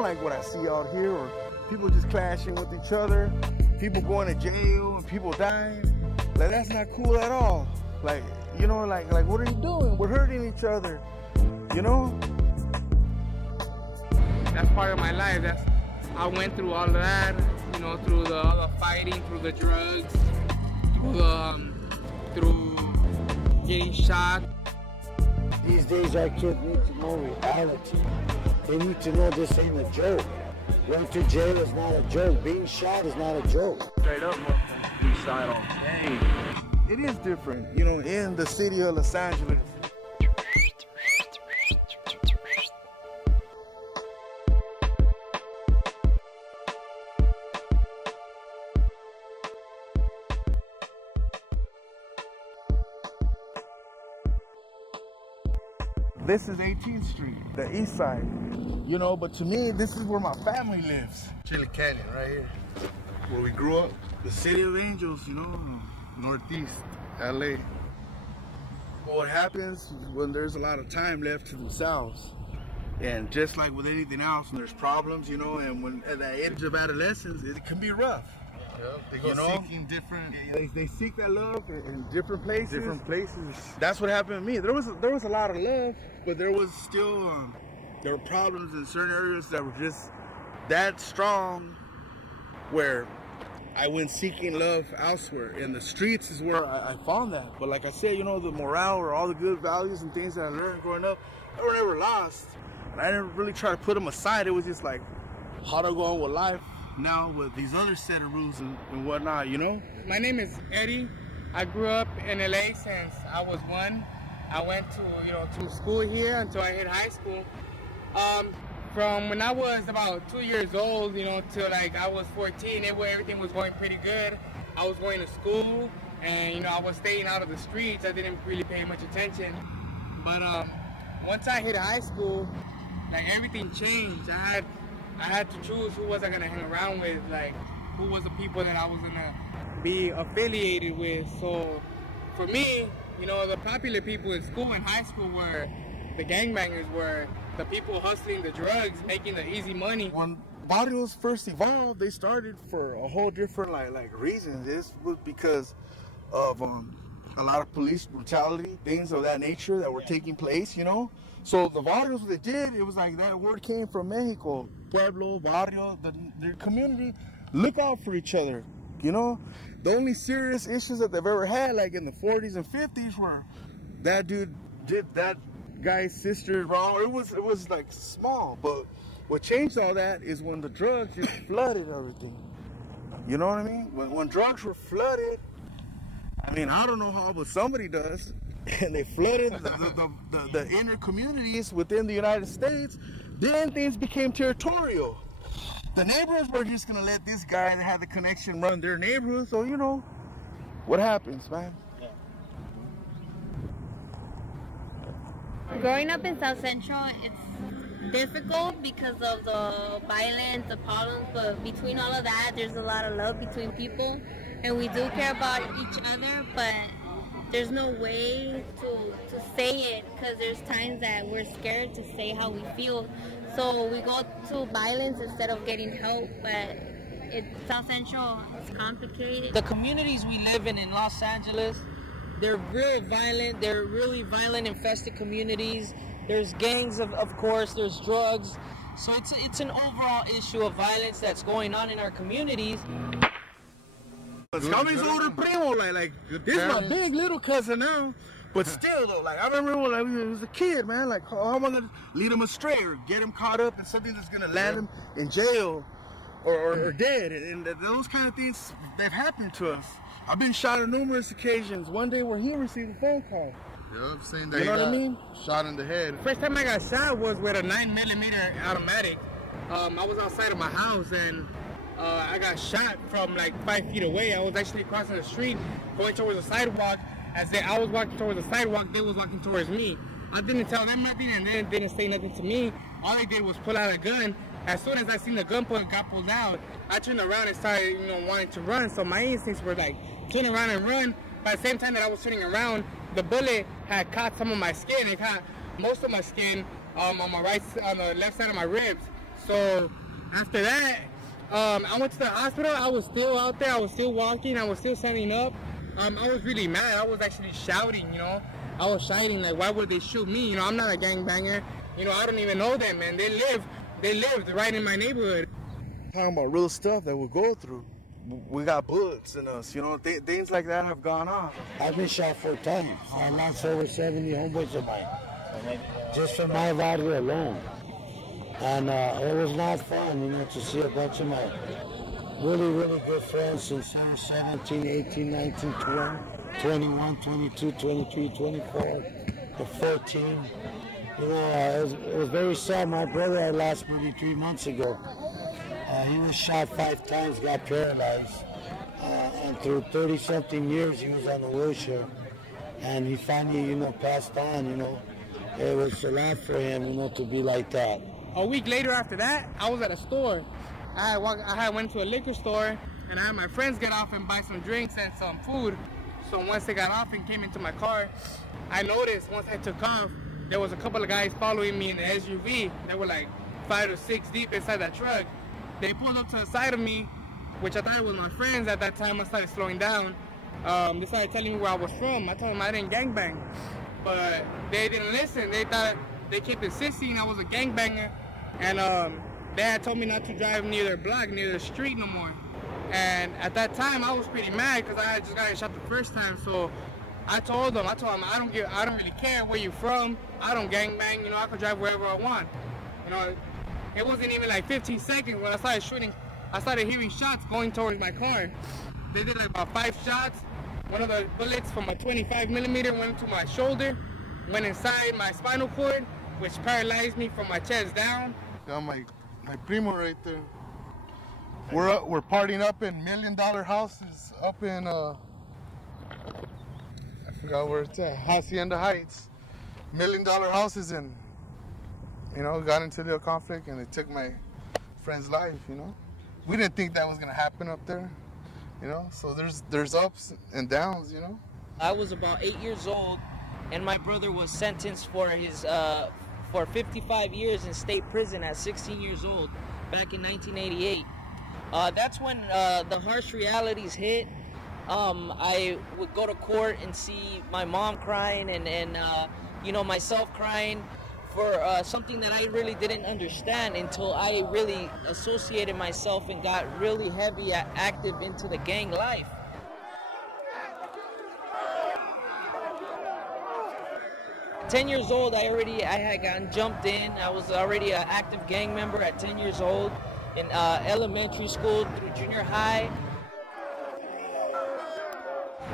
don't like what I see out here, or people just clashing with each other, people going to jail and people dying. Like, that's not cool at all. Like, you know, like what are you doing? We're hurting each other, you know? That's part of my life. I went through all of that, you know, through all the fighting, through the drugs, through getting shot. These days our kids need to know reality. They need to know this ain't a joke. Going to jail is not a joke. Being shot is not a joke. Straight up, being shot on stage. It is different, you know, in the city of Los Angeles. This is 18th Street, the east side, you know, but to me, this is where my family lives. Chile Canyon, right here, where we grew up. The City of Angels, you know, Northeast, LA. But what happens when there's a lot of time left to themselves, and just like with anything else, when there's problems, you know, and when at the age of adolescence, it can be rough. They go seeking different. They seek that love in different places. Different places. That's what happened to me. There was a lot of love, but there was still there were problems in certain areas that were just that strong, where I went seeking love elsewhere. And the streets is where I found that. But like I said, you know, the morale or all the good values and things that I learned growing up, I were never lost. And I didn't really try to put them aside. It was just like, how to go on with life now with these other set of rules and whatnot, you know? My name is Eddie. I grew up in LA since I was 1. I went to school here until I hit high school. From when I was about 2 years old, you know, till like I was 14, everything was going pretty good. I was going to school, and you know, I was staying out of the streets. I didn't really pay much attention. But once I hit high school, like everything changed. I had to choose who was I gonna hang around with, like who was the people that I was gonna be affiliated with. So for me, you know, the popular people in school and high school were the gangbangers, were the people hustling the drugs, making the easy money. When barrios first evolved, they started for a whole different like reasons. This was because of a lot of police brutality, things of that nature that were taking place, you know. So the barrios, what they did, it was like that word came from Mexico. Pueblo, barrio, their community, look out for each other, you know. The only serious issues that they've ever had, like in the 40s and 50s, were that dude did that guy's sister wrong. It was like small, but what changed all that is when the drugs just flooded everything. You know what I mean? When drugs were flooded, I mean, I don't know how, but somebody does. And they flooded the inner communities within the United States. Then things became territorial. The neighborhoods were just gonna let this guy that had the connection run their neighborhood. So you know what happens, man. Growing up in South Central, it's difficult because of the violence, the problems, but between all of that, there's a lot of love between people, and we do care about each other, but there's no way to say it because there's times that we're scared to say how we feel. So we go to violence instead of getting help, but South Central is complicated. The communities we live in Los Angeles, they're real violent. They're really violent, infested communities. There's gangs, of course. There's drugs. So it's an overall issue of violence that's going on in our communities. Scami's older primo, like this is my big little cousin now, but still though, like I remember when I was a kid, man, like how am I gonna lead him astray or get him caught up in something that's gonna land him in jail or dead, and those kind of things, they've happened to us. I've been shot on numerous occasions. One day where he received a phone call. Yeah, I've seen that. You know what I mean? Shot in the head. First time I got shot was with a 9mm automatic. I was outside of my house and I got shot from like 5 feet away. I was actually crossing the street, going towards the sidewalk. As I was walking towards the sidewalk, they was walking towards me. I didn't tell them nothing, and they didn't say nothing to me. All they did was pull out a gun. As soon as I seen the gun got pulled out, I turned around and started, wanting to run. So my instincts were like, turn around and run. But at the same time that I was turning around, the bullet had caught some of my skin. It caught most of my skin on the left side of my ribs. So after that, I went to the hospital. I was still out there. I was still walking. I was still standing up. I was really mad. I was actually shouting, you know. I was shouting, like, why would they shoot me? You know, I'm not a gangbanger. You know, I don't even know them, man. They lived right in my neighborhood. Talking about real stuff that we go through. We got bullets in us, you know, things like that have gone on. I've been shot 4 times. I lost over 70 homeboys of mine, just from my barrio alone. And it was not fun, you know, to see a bunch of my really, really good friends since I was 17, 18, 19, 20, 21, 22, 23, 24, and 14. You know, it was very sad. My brother I lost maybe 3 months ago. He was shot 5 times, got paralyzed, and through 30-something years he was on a wheelchair, and he finally, you know, passed on. You know, it was a lot for him, you know, to be like that. A week later after that, I was at a store. I went to a liquor store, and I had my friends get off and buy some drinks and some food. So once they got off and came into my car, I noticed once I took off, there was a couple of guys following me in the SUV. They were like 5 or 6 deep inside that truck. They pulled up to the side of me, which I thought was my friends at that time. I started slowing down. They started telling me where I was from. I told them I didn't gangbang. But they didn't listen. They thought, they kept insisting I was a gangbanger. And they had told me not to drive near their block, near the street no more. And at that time, I was pretty mad because I had just gotten shot the first time. So I told them, I don't really care where you're from. I don't gangbang, you know, I can drive wherever I want. You know, it wasn't even like 15 seconds when I started shooting. I started hearing shots going towards my car. They did like about 5 shots. One of the bullets from a 25mm went into my shoulder, went inside my spinal cord, which paralyzed me from my chest down. Got my primo right there. We're partying up in $1 million houses up in I forgot where it's at, Hacienda Heights. $1 million houses, and you know, got into the conflict and it took my friend's life, you know. We didn't think that was gonna happen up there, you know, so there's ups and downs, you know. I was about 8 years old, and my brother was sentenced for his for 55 years in state prison at 16 years old back in 1988. That's when the harsh realities hit. I would go to court and see my mom crying and you know, myself crying for something that I really didn't understand until I really associated myself and got really heavy active into the gang life. At 10 years old, I had gotten jumped in. I was already an active gang member at 10 years old in elementary school through junior high.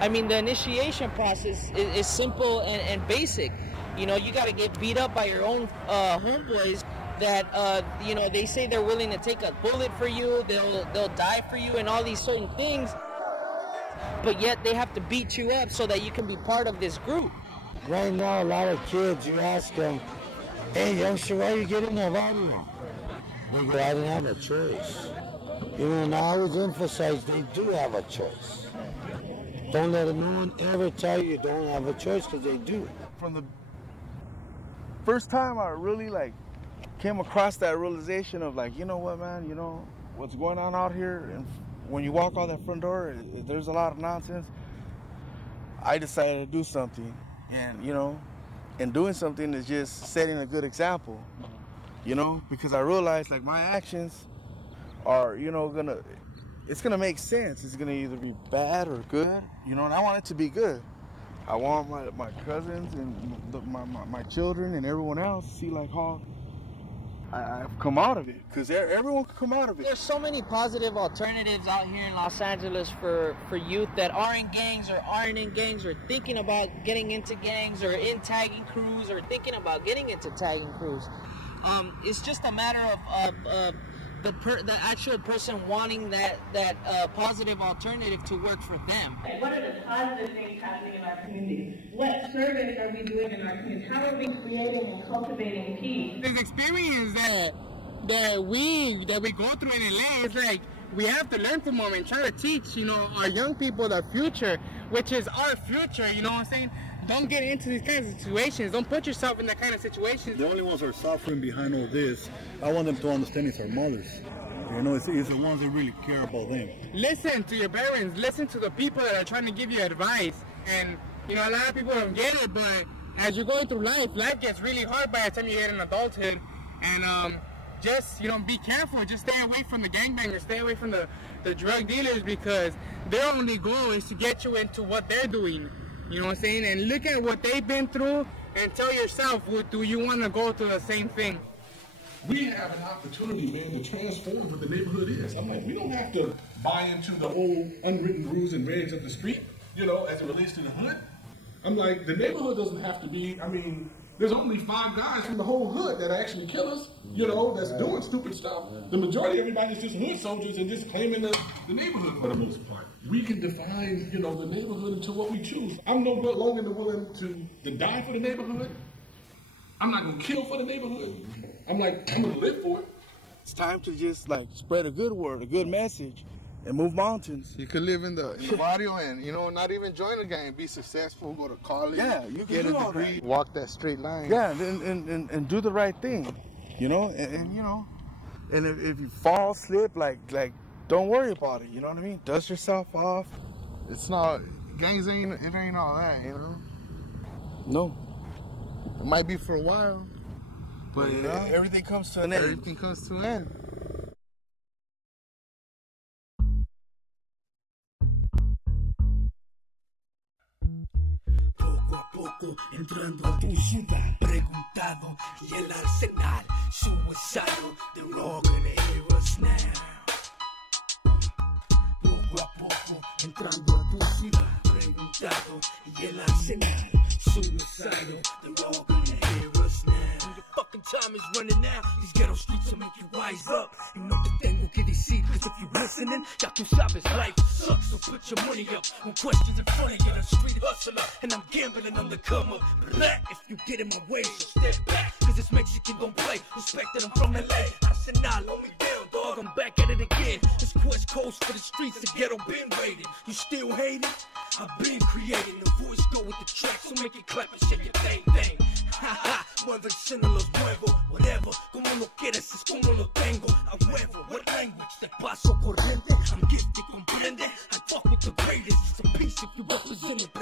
I mean, the initiation process is simple and basic. You know, you got to get beat up by your own homeboys that, you know, they say they're willing to take a bullet for you, they'll die for you and all these certain things, but yet they have to beat you up so that you can be part of this group. Right now, a lot of kids, you ask them, hey, youngster, why are you getting a barrio? They go, I didn't have a choice. You know, and I always emphasize they do have a choice. Don't let no one ever tell you don't have a choice, because they do. From the first time I really came across that realization of you know what, man, you know what's going on out here, and when you walk out that front door, there's a lot of nonsense. I decided to do something, and you know, and doing something is just setting a good example, you know, because I realized my actions are, you know, it's gonna make sense. It's gonna either be bad or good, you know, and I want it to be good. I want my cousins and my children and everyone else to see how I've come out of it, because everyone can come out of it. There's so many positive alternatives out here in Los Angeles for youth that are in gangs or aren't in gangs or thinking about getting into gangs or in tagging crews or thinking about getting into tagging crews. It's just a matter of the actual person wanting that positive alternative to work for them. What are the positive things happening in our community? What service are we doing in our community? How are we creating and cultivating peace? This experience that we go through in LA is we have to learn from them and try to teach, you know, our young people the future, which is our future, you know what I'm saying? don't get into these kinds of situations. Don't put yourself in that kind of situation. The only ones who are suffering behind all this, I want them to understand it's our mothers. You know, it's the ones that really care about them. Listen to your parents. Listen to the people that are trying to give you advice. And, you know, a lot of people don't get it, but as you're going through life gets really hard by the time you hit an adulthood. And just, you know, be careful. Just stay away from the gangbangers. Stay away from the drug dealers, because their only goal is to get you into what they're doing. You know what I'm saying? And look at what they've been through and tell yourself, do you want to go through the same thing? We have an opportunity, man, to transform what the neighborhood is. I'm like, we don't have to buy into the old unwritten rules and regs of the street, you know, as it relates to the hood. I'm like, the neighborhood doesn't have to be, I mean, there's only 5 guys from the whole hood that are actually killers, you know, that's doing stupid stuff. The majority of everybody's just hood soldiers and just claiming the neighborhood for the most part. We can define, you know, the neighborhood into what we choose. I'm no longer willing to die for the neighborhood. I'm not going to kill for the neighborhood. I'm like, I'm going to live for it. It's time to just like spread a good word, a good message, and move mountains. You could live in the barrio and, you know, not even join a gang, be successful, go to college, Yeah, you can get do a all degree, that. walk that straight line. Yeah, and do the right thing, you know, and you know, and if you fall, slip, like don't worry about it, you know what I mean? Dust yourself off. It's not, gangs ain't all that, you know? No. It might be for a while, But you know, everything comes to an end. everything comes to an end. Poco a poco entrando a tu ciudad, preguntado y el arsenal suicidal, they're all gonna hear us now. Poco a poco entrando a tu ciudad, preguntado y el arsenal suicidal, they're all gonna hear us now. Your fucking time is running out. These ghetto streets will make you wise up. Y no te tengo que decir, cause if you're listening, ya tú sabes life sucks. So put your money up on questions in front of you. The street hustler, and I'm gambling on the come up. Black, if you get in my way, so step back. Cause this Mexican don't play. Respected, I'm from LA. Arsenal, hold me down, dog. I'm back at it again. This West Coast for the streets, the ghetto been waiting. You still hating? I've been creating. The voice go with the track, so make it clap and shake your thing, thing. Haha, muévense, no los muevo. Whatever, como lo quieres es como lo tengo. A huevo, what language? Te paso corriente. I'm gifted, comprende. I fuck with the greatest. So peace if you represent it.